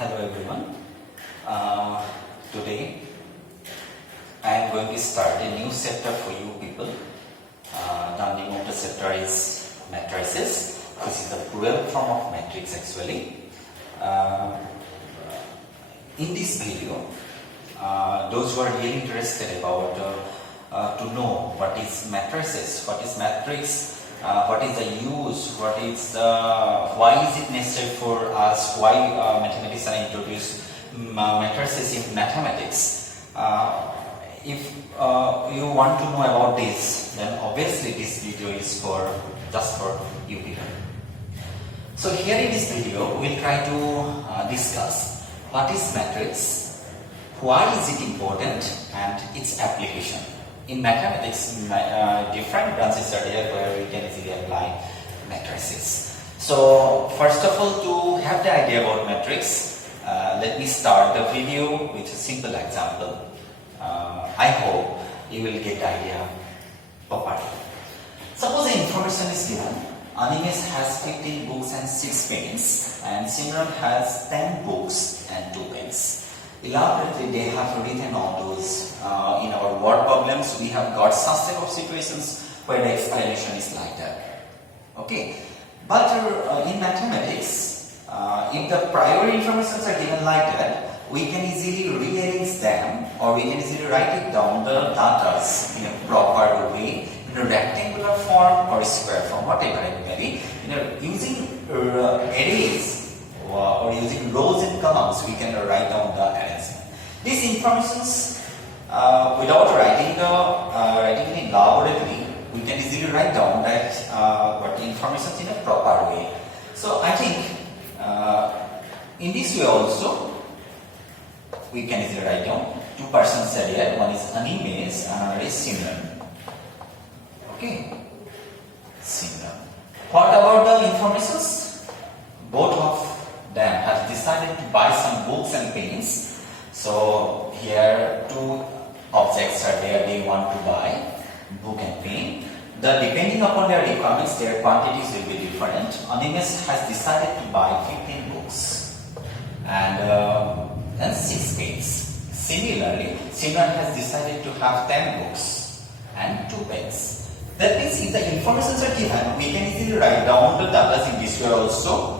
Hello everyone. Today I am going to start a new chapter for you people. The name of the chapter is matrices, which is the plural form of matrix actually. In this video, those who are really interested about to know what is matrices, what is matrix, what is the use, why is it necessary for us, why mathematicians introduce matrices in mathematics. If you want to know about this, then obviously this video is just for you people. So here in this video, we will try to discuss what is matrix, why is it important, and its application. In mathematics, different branches are there where we can easily apply matrices. So first of all, to have the idea about matrix, let me start the video with a simple example. I hope you will get the idea properly. Suppose the information is given. Animesh has 15 books and 6 pens, and Simran has 10 books and 2 pens. Elaborately, they have written all those. In our word problems, we have got such type of situations where the explanation is like that. Okay, but in mathematics, if the prior informations are given like that, we can easily rearrange them, or we can easily write it down the data in a proper way, in a rectangular form or square form, whatever it may be. Using arrays or using rows and columns, we can write down the arrangement. These informations, without writing in laboratory, we can easily write down that what the information in a proper way. So I think in this way also, we can easily write down 2 persons are here. One is Animesh, another is Simran. Okay, Simran. What about the informations? Both of them have decided to buy some books and pens. So here 2 objects are there, they want to buy book and pen. Depending upon their requirements, their quantities will be different. Animesh has decided to buy 15 books and 6 pens. Similarly, Simran has decided to have 10 books and 2 pens. That means if the informations are given, we can easily write down the data in this way also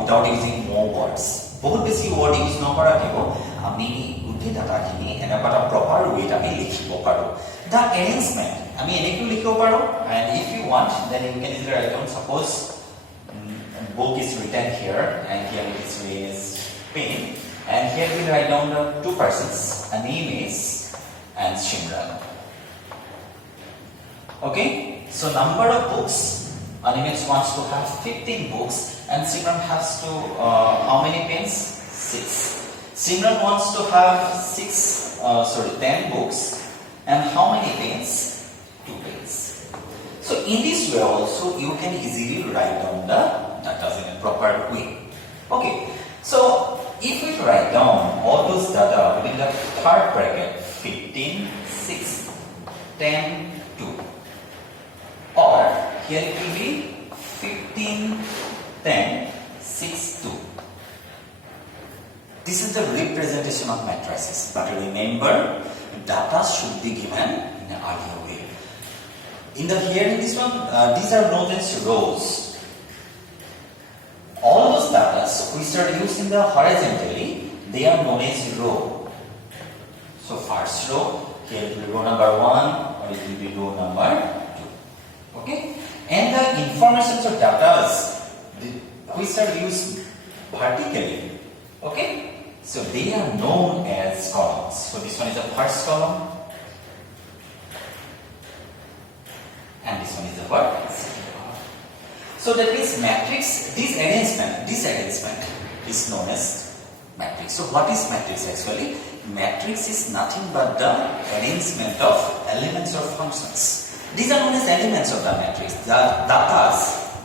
without using more words. বহুত বেছি word use নকৰাকৈ আমি গোটেই ডাটাখিনি এনেকুৱা proper way আমি লিখিব পাৰোঁ. The arrangement আমি এনেকৈ লিখিব পাৰোঁ, and if you want, then you can easily write down. Suppose book is written here, and here it is written as pen, and here we write down the 2 persons, Animesh and Simran. Okay, so number of books. Animesh wants to have 15 books, and Simran has to how many pens? 6. Simran wants to have 10 books, and how many pens? 2 pens. So in this way also, you can easily write down the data in a proper way. Okay, so if we write down all those data within the third bracket, 15, 6, 10, 2, or here it will be 15, 10, 6, 2. This is the representation of matrices. But remember, data should be given in an earlier way. In this one, these are known as rows. All those data which are used in the horizontally, they are known as row. So first row, here it will be row number 1, or it will be row number 2. Okay, and the informations or data which are used vertically, okay, so they are known as columns. So this one is the first column, and this one is the second column. So that means matrix, this arrangement is known as matrix. So what is matrix actually? Matrix is nothing but the arrangement of elements or functions. These are known as elements of the matrix. The data,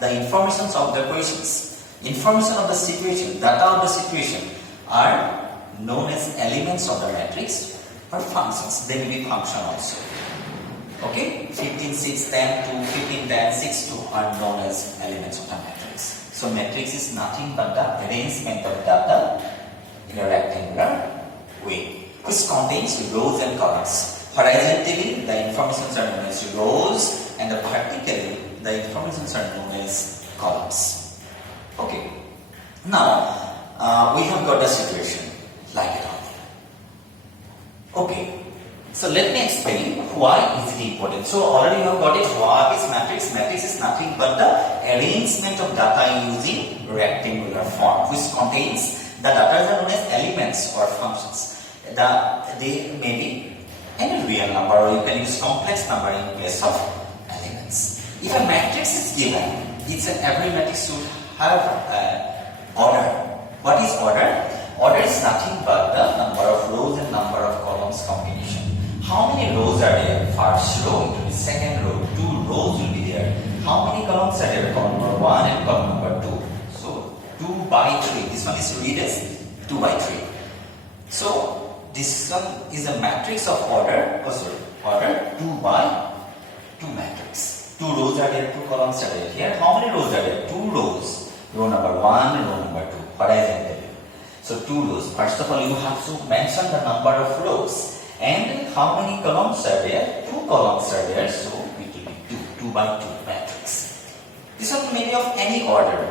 the informations of the equations, information of the situation, data of the situation are known as elements of the matrix or functions. They may be function also. Okay, 15, 6, 10, 2, 15, 10, 6, 2 are known as elements of the matrix. So matrix is nothing but the arrangement of data in a rectangular way, which contains rows and columns. Horizontally, the informations are known as rows, and vertically, the informations are known as columns. Okay. Now, we have got the situation like it on. Okay. So let me explain why is it important. So already you have got it. What is matrix? Matrix is nothing but the arrangement of data using rectangular form, which contains the data are known as elements or functions. They may be any real number, or you can use complex number in place of elements. If a matrix is given, every matrix should have order. What is order? Order is nothing but the number of rows and number of columns combination. How many rows are there? First row, it will be second row, 2 rows will be there. How many columns are there? Column number 1 and column number 2. So 2 by 3. This one is read as 2 by 3. So this one is a matrix of order. Order 2 by 2 matrix. 2 rows are there, 2 columns are there. Here, how many rows are there? 2 rows. Row number 1, row number 2. Horizontally. So 2 rows. First of all, you have to mention the number of rows. And how many columns are there? 2 columns are there, so it will be 2 by 2 matrix. This one may be of any order.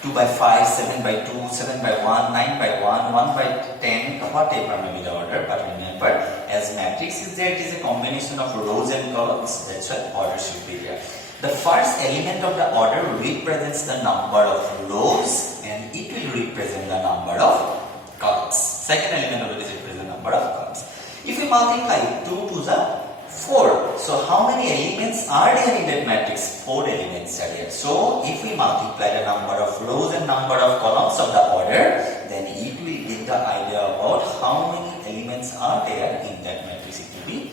2 by 5, 7 by 2, 7 by 1, 9 by 1, 1 by 10, whatever may be the order. But remember, as matrix is there, it is a combination of rows and columns. That's why order should be there. The first element of the order represents the number of rows, and it will represent the number of columns. Second element of it is represent the number of columns. If we multiply 2 to the 4, so how many elements are there in that matrix? 4 elements are there. So if we multiply the number of rows and number of columns of the order, then it will give the idea about how many elements are there in that matrix. It will be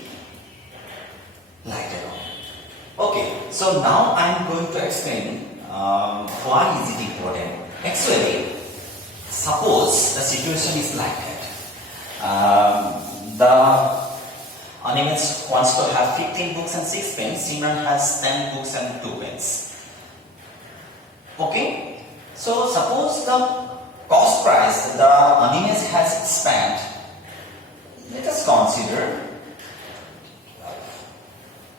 like that. Okay, so now I am going to explain why is it important. Actually, suppose the situation is like that. The Animals wants to have 15 books and 6 pens. Simran has 10 books and 2 pens. Okay? So suppose the cost price the Animals has spent, let us consider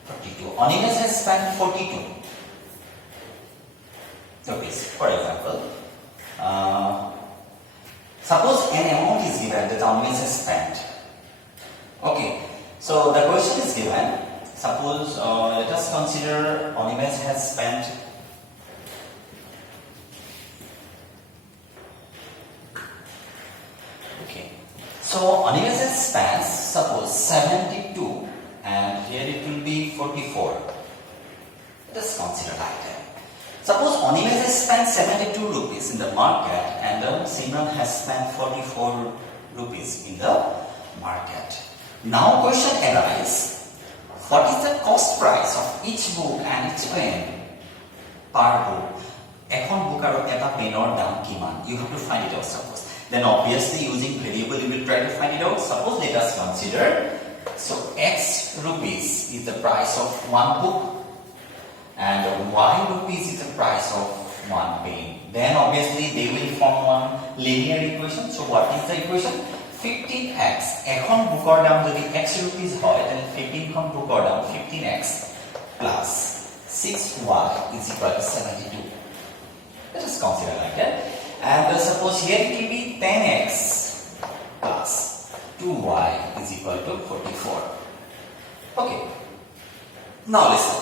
42. Animals has spent 42 rupees, for example. Suppose an amount is given that Animals has spent. Okay. So the question is given. Suppose let us consider Animals has spent So Animals has spent suppose 72 and here it will be 44. Let us consider like that. Suppose Animals has spent 72 rupees in the market and Simran has spent 44 rupees in the market. Now question arises, what is the cost price of each book and each pen per book? Ekhon book aru eta penor dam kiman? You have to find it out suppose. Then obviously using variable you will try to find it out. Suppose let us consider, so X rupees is the price of one book and Y rupees is the price of one pen. Then obviously they will form one linear equation. So what is the equation? 15x এখন বুকৰ দাম যদি x rupees হয় then 15 খন বুকৰ দাম 15x plus 6y is equal to 72. Let us consider like that. And suppose here it will be 10x plus 2y is equal to 44. Okay. Now listen.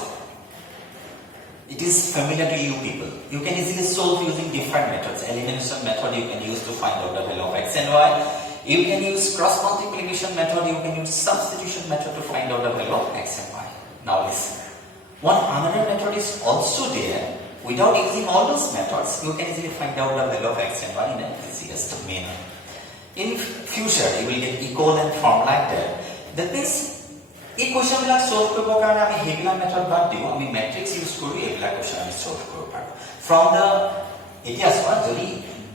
It is familiar to you people. You can easily solve using different methods. Elimination method you can use to find out the value of x and y. You can use cross multiplication method, you can use substitution method to find out the value of x and y. Now listen. One another method is also there. Without using all those methods, you can easily find out the value of x and y in an easiest manner. In future, you will get equivalent form like that. That means, এই question বিলাক solve কৰিবৰ কাৰণে আমি হেভিলা method বাদ দিও আমি matrix use কৰি এইবিলাক question আমি solve কৰিব পাৰো from the এতিয়া চোৱা যদি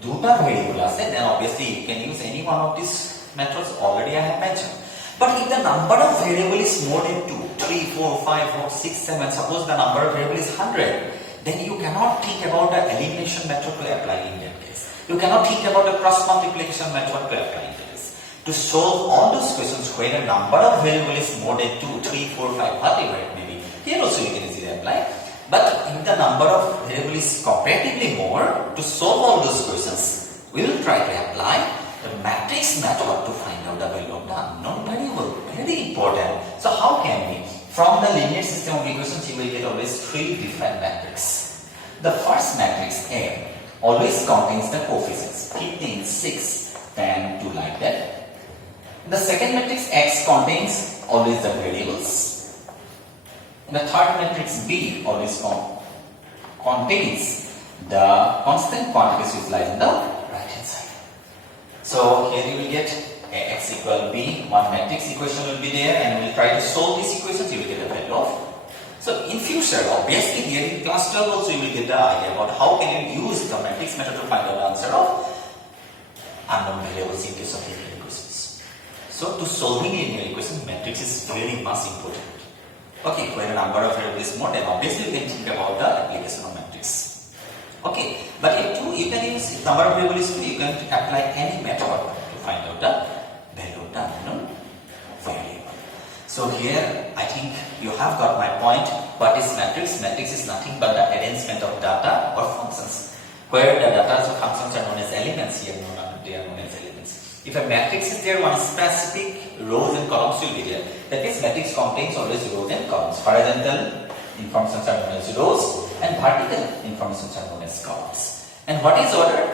দুটা ভেৰিয়েবল আছে then obviously you can use any one of these methods already I have mentioned. But if the number of variable is more than 2, 3, 4, 5, 4, 6, 7, suppose the number of variable is 100, then you cannot think about the elimination method to apply in that case. You cannot think about a cross multiplication method to apply this. To solve all those questions where the number of variables is more than 2, 3, 4, 5, whatever it may be, here also you can easily apply. But if the number of variables is comparatively more, to solve all those questions, we will try to apply the matrix method to find out the value of the unknown variable. Very important. So how can we? From the linear system of equations, you will get always 3 different matrices. The first matrix A always contains the coefficients 15, 6, 10, 2 like that. The second matrix X contains always the variables. The third matrix B always contains the constant quantities which lies in the right hand side. So here you will get Ax equal B, one matrix equation will be there, and we will try to solve these equations, you will get a value of. So in future, obviously here in class 12 also you will get the idea about how can you use the matrix method to find out the answer of unknown variables in case of linear equations. So to solving linear equations, matrix is very much important. Okay, where the number of variables is more, then obviously you can think about the application of matrix. Okay, but if you can use, if number of variables is 2, you can apply any method to find out the value of the unknown variable. So here, I think you have got my point. What is matrix? Matrix is nothing but the arrangement of data or functions. Where the data or functions are known as elements, here they are known as elements. If a matrix is there, one specific rows and columns will be there. That means matrix contains always rows and columns. Horizontal informations are known as rows and vertical informations are known as columns. And what is order?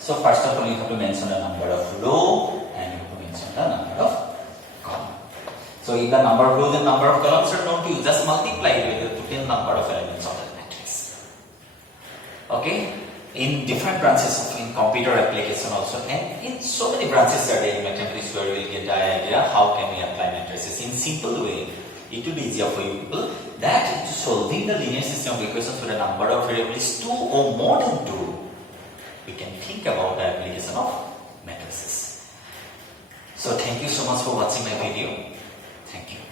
So first of all, you have to mention the number of row and you have to mention the number of column. So if the number of rows and number of columns are known to you, just multiply it with the total number of elements of that matrix. Okay? In different branches of in computer application also, and in so many branches are there in mathematics where we will get the idea how can we apply matrices in simple way. It will be easier for you people that solving the linear system of equations with a number of variables 2 or more than 2, we can think about the application of matrices. So thank you so much for watching my video. Thank you.